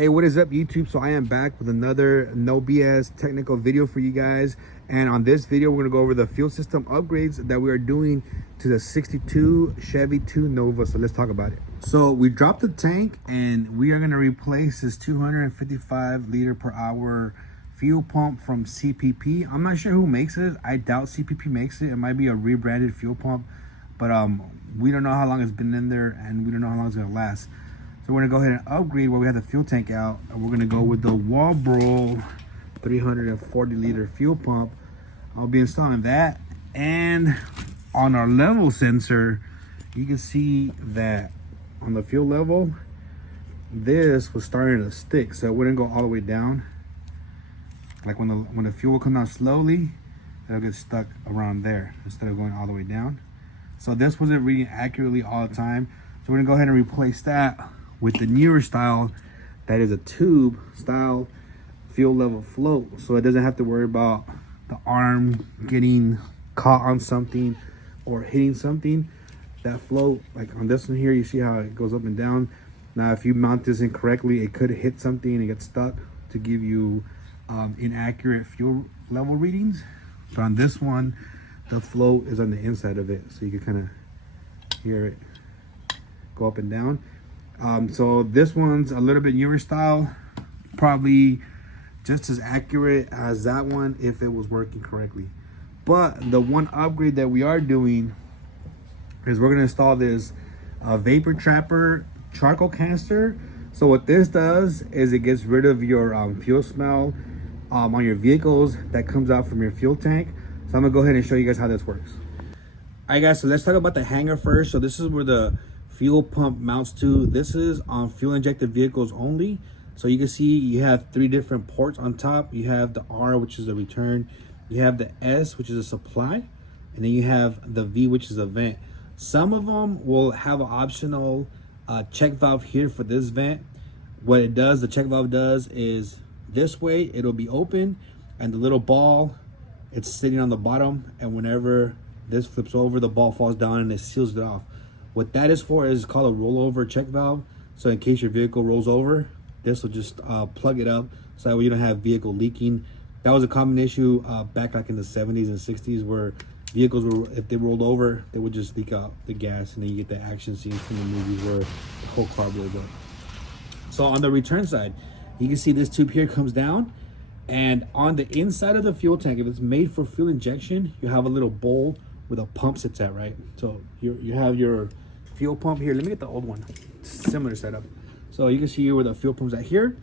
Hey, what is up, YouTube? So I am back with another no BS technical video for you guys. And on this video, we're gonna go over the fuel system upgrades that we are doing to the 62 Chevy 2 Nova. So let's talk about it. So we dropped the tank and we are gonna replace this 255 liter per hour fuel pump from CPP. I'm not sure who makes it. I doubt CPP makes it. It might be a rebranded fuel pump, but we don't know how long it's been in there and we don't know how long it's gonna last. So we're gonna go ahead and upgrade where we have the fuel tank out, and we're gonna go with the Walbro 340 liter fuel pump. I'll be installing that, and on our level sensor, you can see that on the fuel level, this was starting to stick, so it wouldn't go all the way down. Like when the fuel comes down slowly, it'll get stuck around there instead of going all the way down. So this wasn't reading accurately all the time. So we're gonna go ahead and replace that with the newer style that is a tube style fuel level float, so it doesn't have to worry about the arm getting caught on something or hitting something. That float, like on this one here, you see how it goes up and down. Now if you mount this incorrectly, it could hit something and get stuck to give you inaccurate fuel level readings. But on this one, the float is on the inside of it, so you can kind of hear it go up and down. So this one's a little bit newer style, probably just as accurate as that one if it was working correctly. But the one upgrade that we are doing is we're gonna install this vapor trapper charcoal canister. So what this does is it gets rid of your fuel smell on your vehicles that comes out from your fuel tank. So I'm gonna go ahead and show you guys how this works. All right guys, so let's talk about the hanger first. So this is where the fuel pump mounts to. This is on fuel injected vehicles only. So you can see you have three different ports on top. You have the R, which is the return. You have the S, which is a supply. And then you have the V, which is a vent. Some of them will have an optional check valve here for this vent. What it does, the check valve does is this way, it'll be open and the little ball, it's sitting on the bottom. And whenever this flips over, the ball falls down and it seals it off. What that is for is called a rollover check valve. So in case your vehicle rolls over, this will just plug it up so that way you don't have vehicle leaking. That was a common issue back like in the 70s and 60s where vehicles were, if they rolled over, they would just leak out the gas, and then you get the action scenes from the movies where the whole car blows up. So on the return side, you can see this tube here comes down, and on the inside of the fuel tank, if it's made for fuel injection, you have a little bowl where the pump sits at, right? So you have your fuel pump here. Let me get the old one. Similar setup. So you can see where the fuel pump's at here.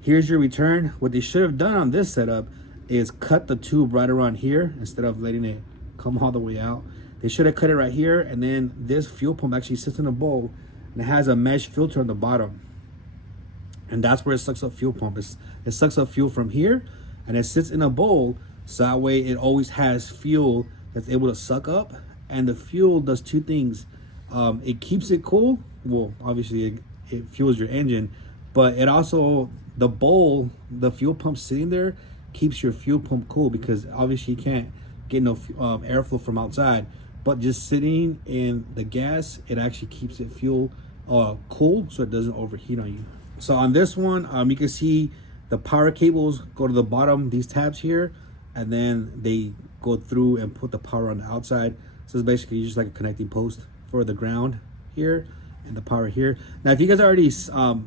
Here's your return. What they should have done on this setup is cut the tube right around here instead of letting it come all the way out. They should have cut it right here, and then this fuel pump actually sits in a bowl and it has a mesh filter on the bottom. And that's where it sucks up fuel pump. It sucks up fuel from here and it sits in a bowl, so that way it always has fuel that's able to suck up. And the fuel does two things. It keeps it cool. Well, obviously it fuels your engine, but it also, the bowl, the fuel pump sitting there keeps your fuel pump cool, because obviously you can't get no airflow from outside, but just sitting in the gas, it actually keeps it fuel cool so it doesn't overheat on you. So on this one, you can see the power cables go to the bottom, these tabs here, and then they go through and put the power on the outside. So it's basically just like a connecting post for the ground here and the power here. Now if you guys already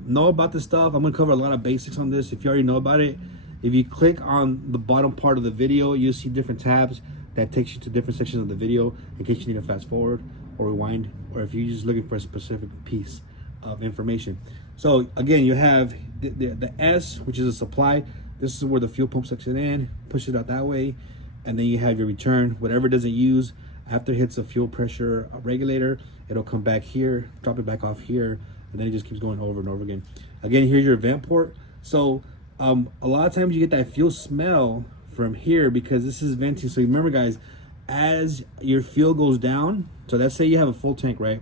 know about this stuff, I'm gonna cover a lot of basics on this. If you already know about it, if you click on the bottom part of the video, you'll see different tabs that takes you to different sections of the video in case you need to fast forward or rewind, or if you're just looking for a specific piece of information. So again, you have the S, which is a supply. This is where the fuel pump sucks it in, push it out that way, and then you have your return. Whatever it doesn't use, after it hits a fuel pressure regulator, it'll come back here, drop it back off here, and then it just keeps going over and over again. Again, here's your vent port. So a lot of times you get that fuel smell from here because this is venting. So remember guys, as your fuel goes down, so let's say you have a full tank, right?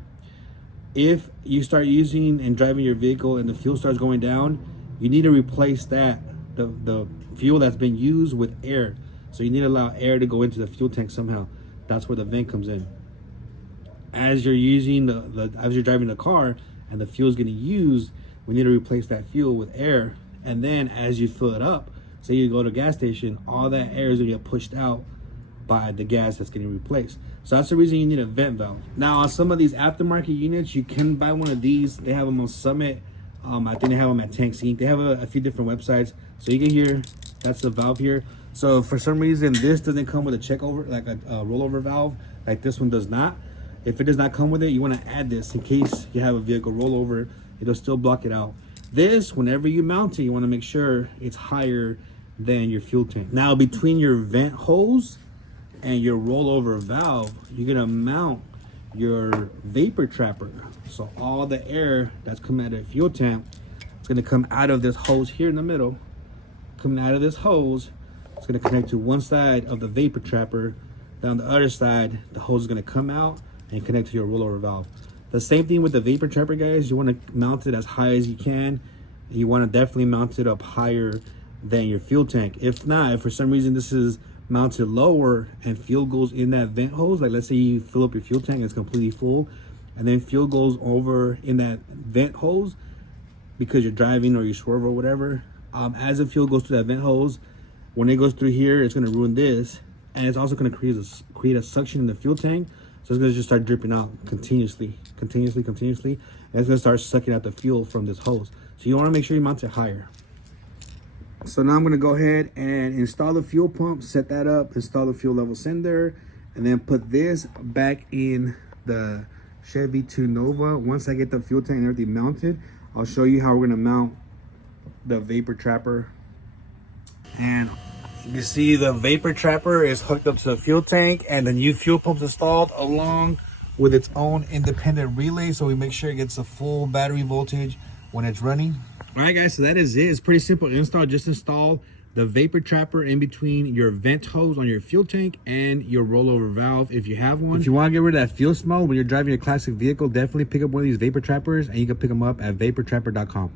If you start using and driving your vehicle and the fuel starts going down, you need to replace that, the fuel that's been used, with air. So you need to allow air to go into the fuel tank somehow. That's where the vent comes in. As you're using as you're driving the car and the fuel is getting used, we need to replace that fuel with air. And then as you fill it up, say you go to a gas station, all that air is gonna get pushed out by the gas that's getting replaced. So that's the reason you need a vent valve. Now on some of these aftermarket units, you can buy one of these. They have them on Summit. I think they have them at Tanks Inc. They have a few different websites. So you can hear, that's the valve here. So for some reason, this doesn't come with a checkover, like a rollover valve, like this one does not. If it does not come with it, you want to add this in case you have a vehicle rollover. It'll still block it out. This, whenever you mount it, you want to make sure it's higher than your fuel tank. Now between your vent hose and your rollover valve, you're gonna mount your vapor trapper. So all the air that's coming out of the fuel tank, it's gonna come out of this hose here in the middle. Coming out of this hose, it's gonna connect to one side of the vapor trapper. Then on the other side, the hose is gonna come out and connect to your rollover valve. The same thing with the vapor trapper, guys. You wanna mount it as high as you can. You wanna definitely mount it up higher than your fuel tank. If not, if for some reason this is mounted lower and fuel goes in that vent hose, like let's say you fill up your fuel tank and it's completely full, and then fuel goes over in that vent hose because you're driving or you swerve or whatever, as the fuel goes through that vent hose, when it goes through here, it's going to ruin this, and it's also going to create a suction in the fuel tank. So it's going to just start dripping out continuously, and it's going to start sucking out the fuel from this hose. So you want to make sure you mount it higher. So now I'm going to go ahead and install the fuel pump, set that up, install the fuel level sender, and then put this back in the Chevy 2 Nova. Once I get the fuel tank and everything mounted, I'll show you how we're going to mount the vapor trapper. And you can see the vapor trapper is hooked up to the fuel tank, and the new fuel pump's installed along with its own independent relay, so we make sure it gets a full battery voltage when it's running. All right, guys, so that is it. It's pretty simple install. Just install the vapor trapper in between your vent hose on your fuel tank and your rollover valve if you have one. If you want to get rid of that fuel smell when you're driving a classic vehicle, definitely pick up one of these vapor trappers, and you can pick them up at vaportrapper.com.